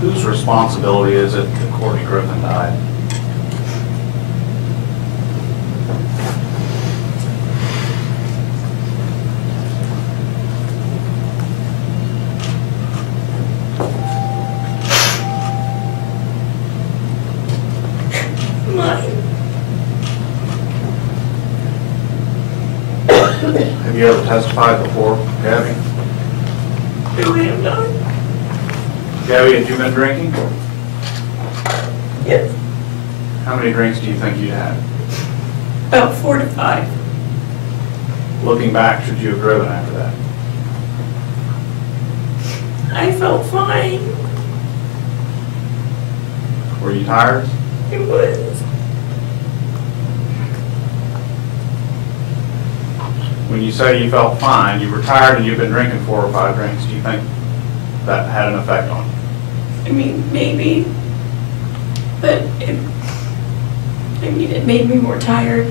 Whose responsibility is it that Courtney Griffin died? Mine. Have you ever testified before, Gabby? No, I am not. Gabby, had you been drinking? Yes. How many drinks do you think you'd had? About 4 to 5. Looking back, should you have driven after that? I felt fine. Were you tired? It was. When you say you felt fine, you were tired and you've been drinking 4 or 5 drinks, do you think that had an effect on you? I mean, maybe. But it made me more tired.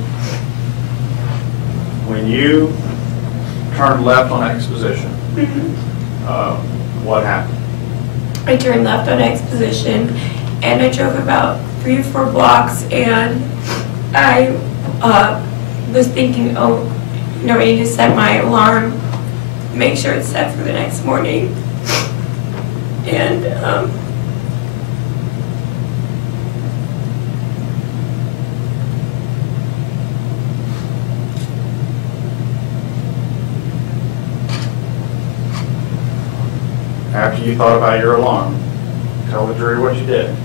When you turned left on Exposition, what happened? I turned left on Exposition and I drove about 3 or 4 blocks and I was thinking, oh, I need to set my alarm, make sure it's set for the next morning. And After you thought about your alarm, tell the jury what you did.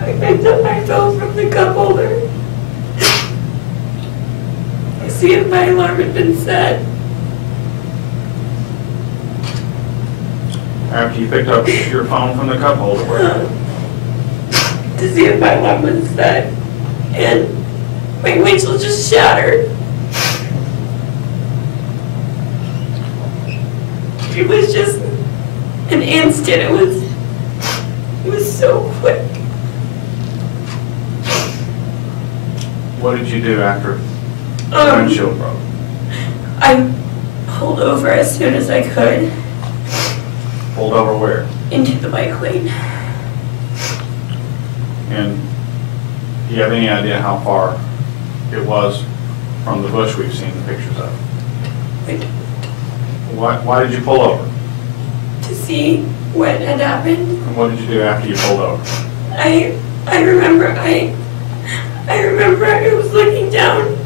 I picked up my phone from the cup holder. I see if my alarm had been set. After you picked up your phone from the cup holder, where? To see if my alarm was set. And my windshield just shattered. It was just an instant. It was so quick. What did you do after the windshield broke? I pulled over as soon as I could. Pulled over where? Into the bike lane. And do you have any idea how far it was from the bush we've seen the pictures of? I don't. Why did you pull over? To see what had happened. And what did you do after you pulled over? I remember I was looking down.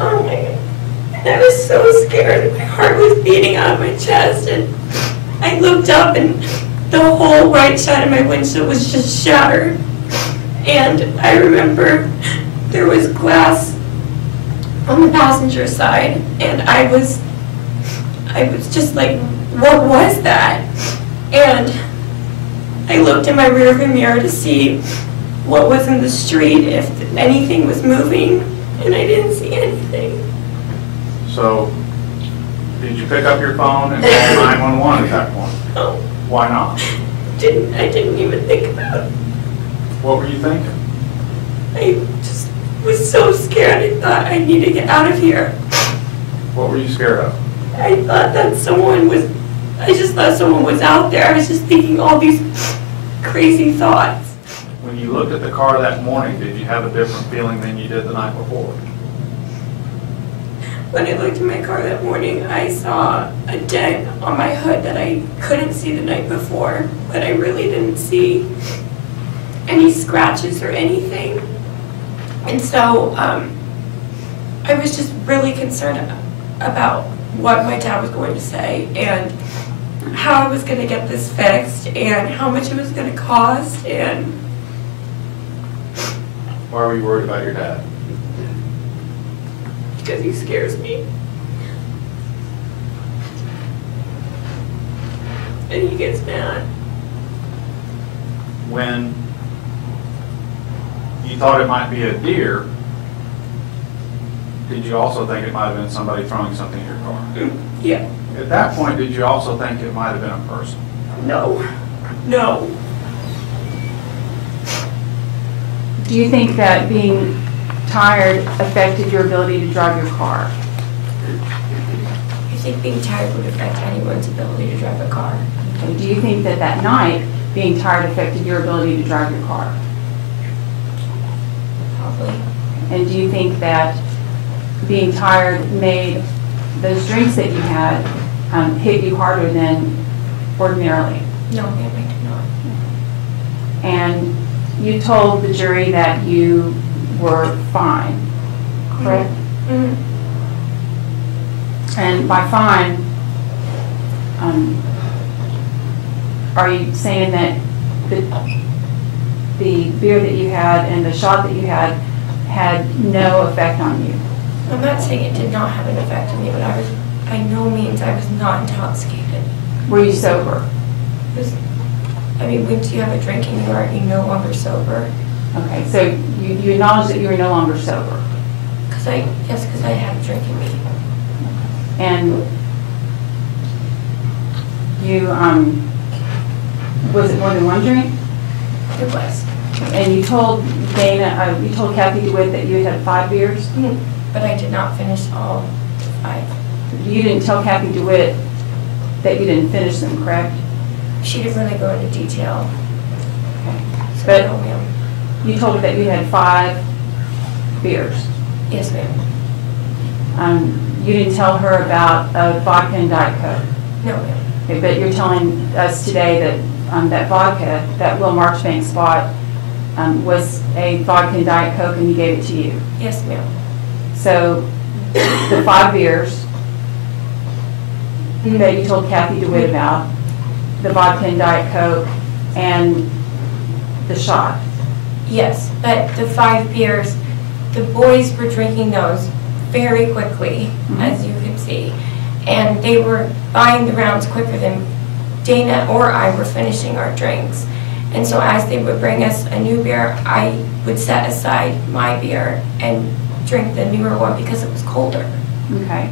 Oh my God. And I was so scared. My heart was beating out of my chest and I looked up and the whole right side of my windshield was just shattered. And I remember there was glass on the passenger side and I was just like, what was that? And I looked in my rearview mirror to see what was in the street, if anything was moving, and I didn't see anything. So, did you pick up your phone and call 911 at that point? No. Why not? I didn't even think about it. What were you thinking? I just was so scared. I thought I need to get out of here. What were you scared of? I thought that I just thought someone was out there. I was just thinking all these crazy thoughts. When you looked at the car that morning, did you have a different feeling than you did the night before? When I looked at my car that morning, I saw a dent on my hood that I couldn't see the night before, but I really didn't see any scratches or anything. And so I was just really concerned about what my dad was going to say and how I was going to get this fixed and how much it was going to cost. And why were you worried about your dad? because he scares me. And he gets mad. When you thought it might be a deer, did you also think it might have been somebody throwing something in your car? Yeah. At that point, did you also think it might have been a person? No. No. Do you think that being tired affected your ability to drive your car? I think being tired would affect anyone's ability to drive a car. Okay. Do you think that that night being tired affected your ability to drive your car? Probably. And do you think that being tired made those drinks that you had hit you harder than ordinarily? No, ma'am, I do not. And you told the jury that you were fine, correct? Mm-hmm. And by fine, are you saying that the beer that you had and the shot that you had no effect on you? I'm not saying it did not have an effect on me, but I was, by no means, I was not intoxicated. Were you sober? It was, I mean, once you have a drink and you're no longer sober. Okay, so you acknowledge that you were no longer sober? Because I had a drink in me. And you, was it more than one drink? It was. And you told Dana, you told Kathy DeWitt that you had 5 beers? But I did not finish all 5. You didn't tell Kathy DeWitt that you didn't finish them, correct? She didn't really go into detail. Okay. So But no, ma'am. you told her that you had 5 beers. Yes, ma'am. You didn't tell her about a vodka and Diet Coke. No, ma'am. Okay, but you're telling us today that that vodka, that Will Marchbank spot, was a vodka and Diet Coke and he gave it to you. Yes, ma'am. So the 5 beers that you told Kathy DeWitt about, the vodka and Diet Coke, and the shot. Yes, but the 5 beers, the boys were drinking those very quickly, as you can see. And they were buying the rounds quicker than Dana or I were finishing our drinks. And so as they would bring us a new beer, I would set aside my beer and drink the newer one because it was colder. Okay.